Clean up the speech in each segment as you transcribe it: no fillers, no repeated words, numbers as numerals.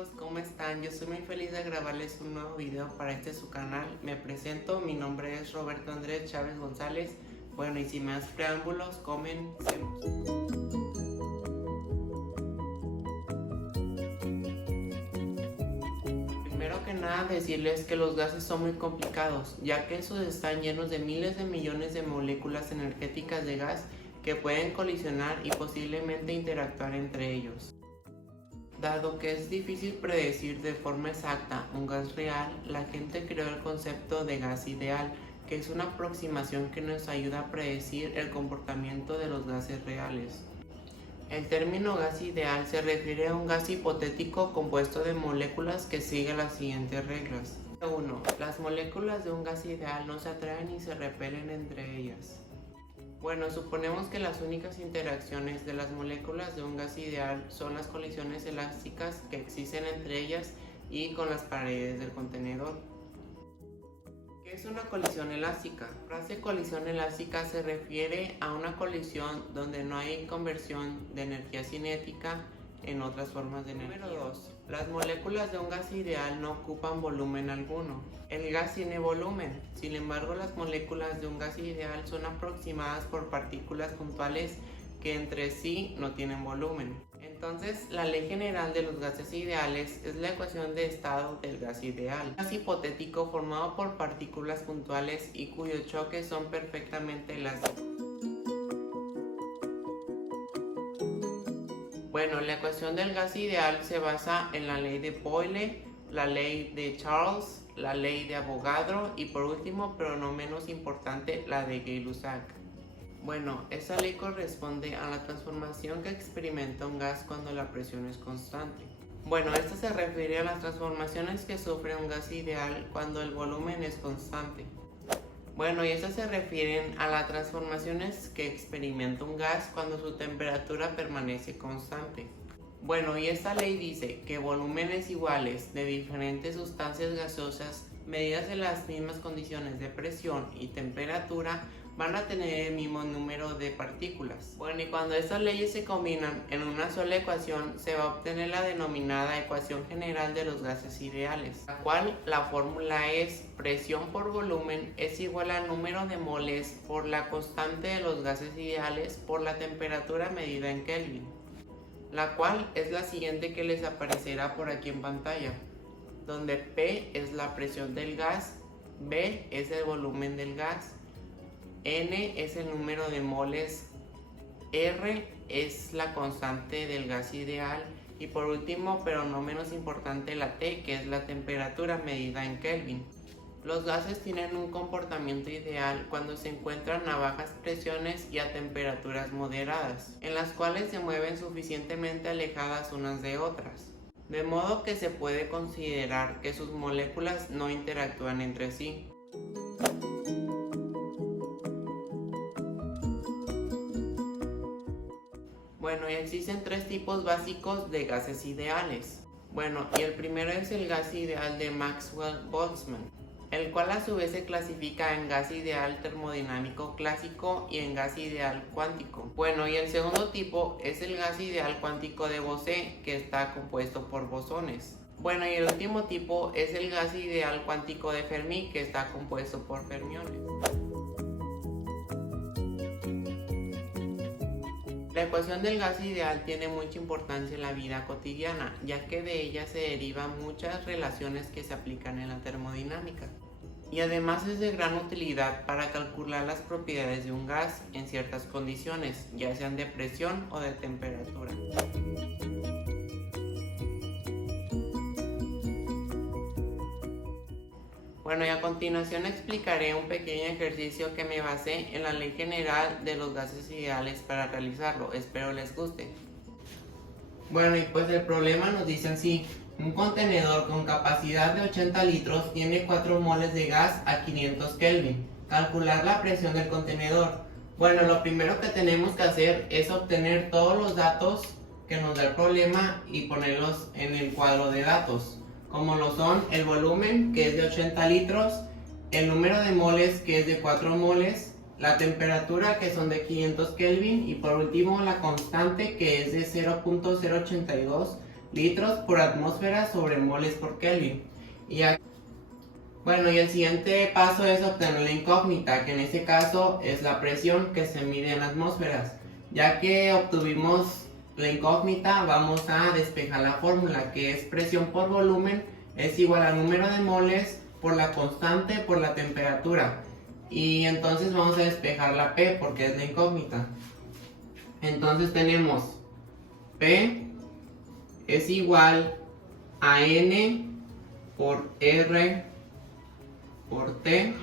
amigos, ¿cómo están? Yo soy muy feliz de grabarles un nuevo video para su canal. Me presento, mi nombre es Roberto Andrés Chávez González. Bueno, y sin más preámbulos, comencemos. Primero que nada, decirles que los gases son muy complicados, ya que estos están llenos de miles de millones de moléculas energéticas de gas que pueden colisionar y posiblemente interactuar entre ellos. Dado que es difícil predecir de forma exacta un gas real, la gente creó el concepto de gas ideal, que es una aproximación que nos ayuda a predecir el comportamiento de los gases reales. El término gas ideal se refiere a un gas hipotético compuesto de moléculas que sigue las siguientes reglas. 1. Las moléculas de un gas ideal no se atraen ni se repelen entre ellas. Bueno, suponemos que las únicas interacciones de las moléculas de un gas ideal son las colisiones elásticas que existen entre ellas y con las paredes del contenedor. ¿Qué es una colisión elástica? La frase colisión elástica se refiere a una colisión donde no hay conversión de energía cinética en otras formas de energía. Número 2. Las moléculas de un gas ideal no ocupan volumen alguno. El gas tiene volumen, sin embargo las moléculas de un gas ideal son aproximadas por partículas puntuales que entre sí no tienen volumen. Entonces, la ley general de los gases ideales es la ecuación de estado del gas ideal. Un gas hipotético formado por partículas puntuales y cuyos choques son perfectamente elásticos. Bueno, la ecuación del gas ideal se basa en la ley de Boyle, la ley de Charles, la ley de Avogadro y por último, pero no menos importante, la de Gay-Lussac. Bueno, esa ley corresponde a la transformación que experimenta un gas cuando la presión es constante. Bueno, esta se refiere a las transformaciones que sufre un gas ideal cuando el volumen es constante. Bueno, y estas se refieren a las transformaciones que experimenta un gas cuando su temperatura permanece constante. Bueno, y esta ley dice que volúmenes iguales de diferentes sustancias gaseosas medidas en las mismas condiciones de presión y temperatura van a tener el mismo número de partículas. Bueno, y cuando estas leyes se combinan en una sola ecuación, se va a obtener la denominada ecuación general de los gases ideales, la cual la fórmula es presión por volumen es igual al número de moles por la constante de los gases ideales por la temperatura medida en Kelvin, la cual es la siguiente que les aparecerá por aquí en pantalla, donde P es la presión del gas, B es el volumen del gas, N es el número de moles, R es la constante del gas ideal y por último, pero no menos importante, la T, que es la temperatura medida en Kelvin. Los gases tienen un comportamiento ideal cuando se encuentran a bajas presiones y a temperaturas moderadas, en las cuales se mueven suficientemente alejadas unas de otras, de modo que se puede considerar que sus moléculas no interactúan entre sí. Bueno, y existen tres tipos básicos de gases ideales. Bueno, y el primero es el gas ideal de Maxwell-Boltzmann, el cual a su vez se clasifica en gas ideal termodinámico clásico y en gas ideal cuántico. Bueno, y el segundo tipo es el gas ideal cuántico de Bose, que está compuesto por bosones. Bueno, y el último tipo es el gas ideal cuántico de Fermi, que está compuesto por fermiones. La ecuación del gas ideal tiene mucha importancia en la vida cotidiana, ya que de ella se derivan muchas relaciones que se aplican en la termodinámica. Y además es de gran utilidad para calcular las propiedades de un gas en ciertas condiciones, ya sean de presión o de temperatura. Bueno, y a continuación explicaré un pequeño ejercicio que me basé en la ley general de los gases ideales para realizarlo. Espero les guste. Bueno, y pues el problema nos dice así: un contenedor con capacidad de 80 litros tiene 4 moles de gas a 500 Kelvin. Calcular la presión del contenedor. Bueno, lo primero que tenemos que hacer es obtener todos los datos que nos da el problema y ponerlos en el cuadro de datos, como lo son el volumen, que es de 80 litros, el número de moles, que es de 4 moles, la temperatura, que son de 500 Kelvin, y por último la constante, que es de 0.082 litros por atmósfera sobre moles por Kelvin. Bueno, y el siguiente paso es obtener la incógnita, que en este caso es la presión que se mide en atmósferas. Ya que obtuvimos la incógnita, vamos a despejar la fórmula, que es presión por volumen es igual al número de moles por la constante por la temperatura. Y entonces vamos a despejar la P porque es la incógnita. Entonces tenemos P es igual a N por R por T,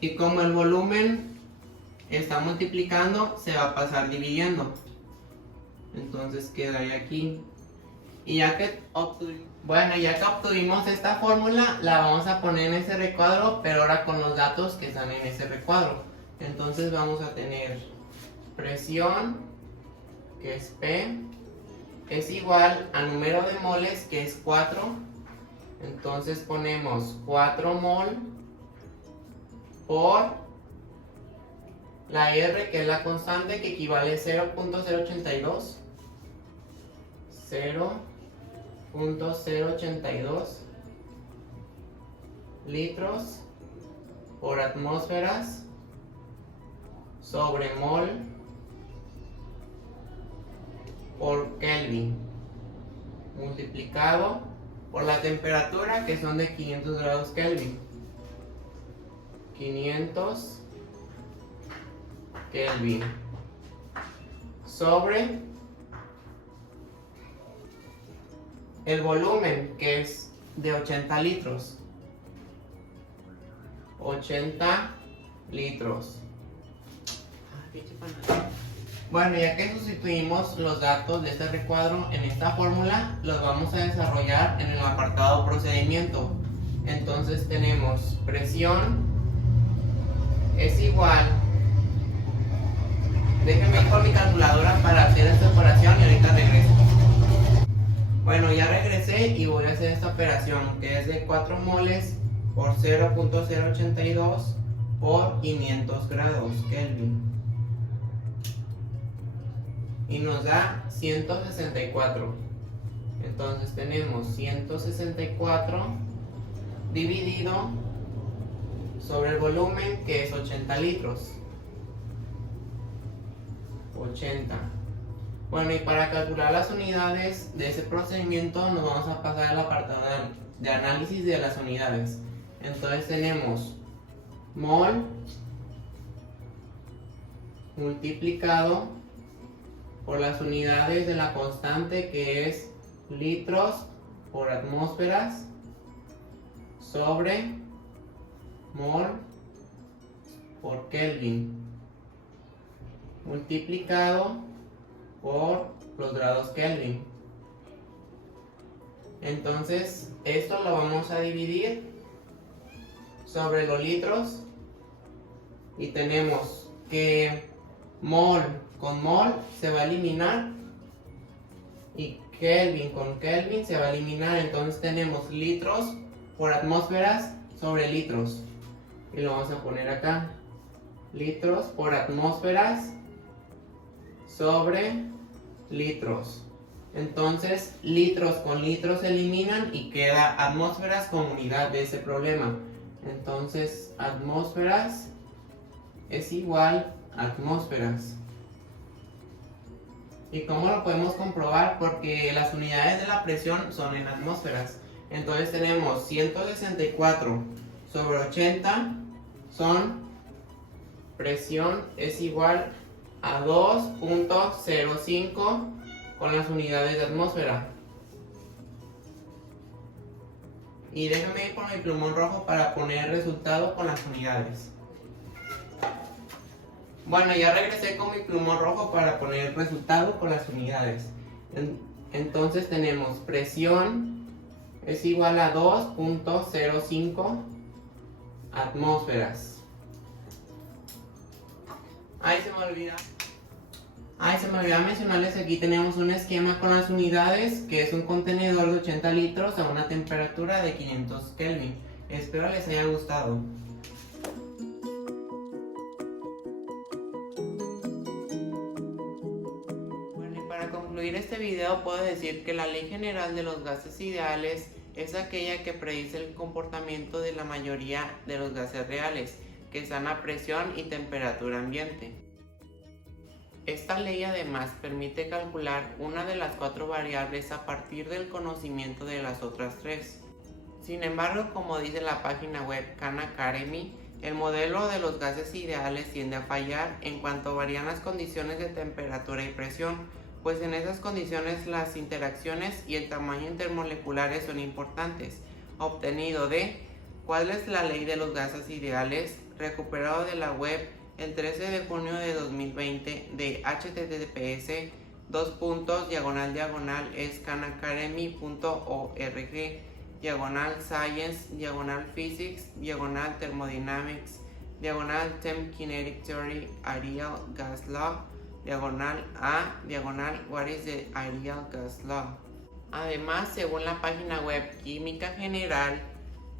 y como el volumen está multiplicando, se va a pasar dividiendo. Entonces quedaría aquí. Y ya que obtuvimos esta fórmula, la vamos a poner en ese recuadro, pero ahora con los datos que están en ese recuadro. Entonces vamos a tener presión, que es P, es igual al número de moles, que es 4. Entonces ponemos 4 mol por la R, que es la constante, que equivale a 0.082 litros por atmósferas sobre mol por Kelvin, multiplicado por la temperatura, que son de 500 grados Kelvin. 500 Kelvin sobre el volumen, que es de 80 litros. 80 litros. Bueno, ya que sustituimos los datos de este recuadro en esta fórmula, los vamos a desarrollar en el apartado procedimiento. Entonces tenemos presión es igual, déjenme ir por mi calculadora para hacer esta operación y ahorita regreso. Bueno, ya regresé y voy a hacer esta operación, que es de 4 moles por 0.082 por 500 grados Kelvin, y nos da 164. Entonces tenemos 164 dividido sobre el volumen, que es 80 litros. 80. Bueno, y para calcular las unidades de ese procedimiento nos vamos a pasar al apartado de análisis de las unidades. Entonces tenemos mol multiplicado por las unidades de la constante, que es litros por atmósferas sobre mol por Kelvin, multiplicado por los grados Kelvin. Entonces esto lo vamos a dividir sobre los litros, y tenemos que mol con mol se va a eliminar y Kelvin con Kelvin se va a eliminar. Entonces tenemos litros por atmósferas sobre litros, y lo vamos a poner acá, litros por atmósferas sobre litros. Entonces litros con litros se eliminan y queda atmósferas como unidad de ese problema. Entonces atmósferas es igual a atmósferas. ¿Y cómo lo podemos comprobar? Porque las unidades de la presión son en atmósferas. Entonces tenemos 164 sobre 80 son presión es igual a 2.05 con las unidades de atmósfera. Y déjenme ir con mi plumón rojo para poner el resultado con las unidades. Bueno, ya regresé con mi plumón rojo para poner el resultado con las unidades. Entonces tenemos presión es igual a 2.05 atmósferas. Se me olvidaba mencionarles, aquí tenemos un esquema con las unidades, que es un contenedor de 80 litros a una temperatura de 500 Kelvin. Espero les haya gustado. Bueno, y para concluir este video puedo decir que la ley general de los gases ideales es aquella que predice el comportamiento de la mayoría de los gases reales, que están a presión y temperatura ambiente. Esta ley además permite calcular una de las 4 variables a partir del conocimiento de las otras 3. Sin embargo, como dice la página web Khan Academy, el modelo de los gases ideales tiende a fallar en cuanto varían las condiciones de temperatura y presión, pues en esas condiciones las interacciones y el tamaño intermoleculares son importantes. Obtenido de ¿cuál es la ley de los gases ideales? Recuperado de la web el 13 de junio de 2020 de https://khanacademy.org/science/physics/thermodynamics /Temp Kinetic Theory Ideal Gas Law /What is the Ideal Gas Law. Además, según la página web Química General,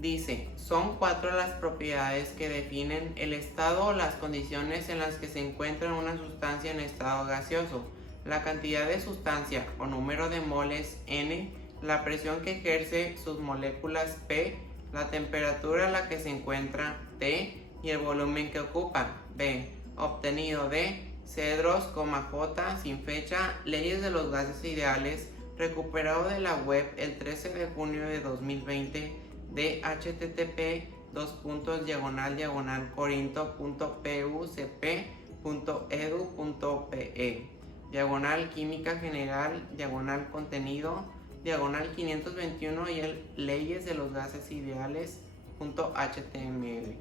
dice, son 4 las propiedades que definen el estado o las condiciones en las que se encuentra una sustancia en estado gaseoso: la cantidad de sustancia o número de moles N, la presión que ejerce sus moléculas P, la temperatura a la que se encuentra T y el volumen que ocupa B. Obtenido de Cedros, J, sin fecha, leyes de los gases ideales, recuperado de la web el 13 de junio de 2020 de http://corinto.pucp.edu.pe /química general /contenido /521 y el leyes de los gases ideales.html.